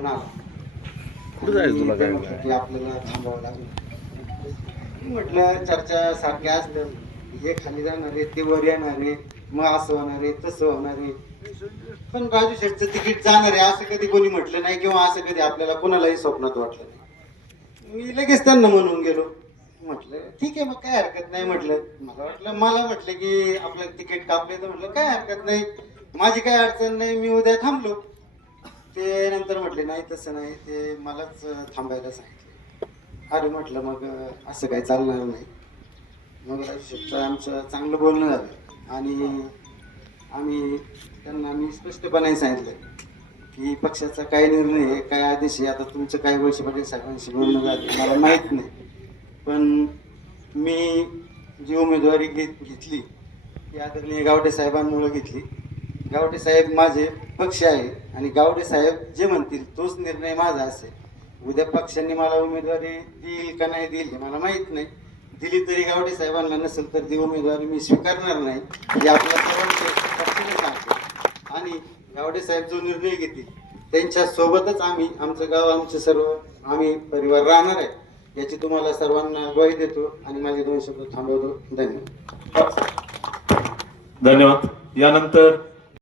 घेऊन आला. कुठं जायचं तुला ते काय म्हटलं की आपल्याला थांबावं लागलं. म्हटलं चर्चा सारख्या असल्या, हे खाली जाणार आहे, ते वर येणार आहे, मग असं होणार आहे, तसं होणार आहे. पण राजू शेठचं तिकीट जाणार आहे असं कधी कोणी म्हटलं नाही, किंवा असं कधी आपल्याला कोणालाही स्वप्नात वाटलं नाही. मी लगेच त्यांना म्हणून गेलो. म्हटलं ठीक आहे, मग काय हरकत नाही. म्हटलं मला म्हटलं की आपलं तिकीट कापले, तर म्हटलं काय हरकत नाही, माझी काय अडचण नाही, मी उद्या थांबलो. ते नंतर म्हटले नाही तसं नाही, ते मलाच थांबायला सांगितले. अरे म्हटलं मग असं काही चालणार नाही. मग राजू आमचं चांगलं बोलणं झालं आणि मी स्पष्टपणे सांगितलं की पक्षाचा काय निर्णय आहे, काय आदेश आहे. आता तुमचं काय वळसे पाटील साहेबांशी बोलणं झालं मला माहीत नाही, पण मी जी उमेदवारी घेतली ती आदरणीय गावडे साहेबांमुळे घेतली. गावडे साहेब माझे पक्ष आहे आणि गावडे साहेब जे म्हणतील तोच निर्णय माझा असेल. उद्या पक्षांनी मला उमेदवारी देईल का नाही देईल हे मला माहीत नाही. दिली तरी गावडे साहेबांना, नसेल तर ती उमेदवारी मी स्वीकारणार नाही, हे आपल्या सर्वांच्या पक्षाने सांगतो. आणि गावडे साहेब जो निर्णय घेतील त्यांच्या सोबतच आमचं गाव, आम्ही परिवार राहणार आहे, याची तुम्हाला सर्वांना ग्वाही देतो आणि माझे 2 शब्द थांबवतो. धन्यवाद. धन्यवाद. यानंतर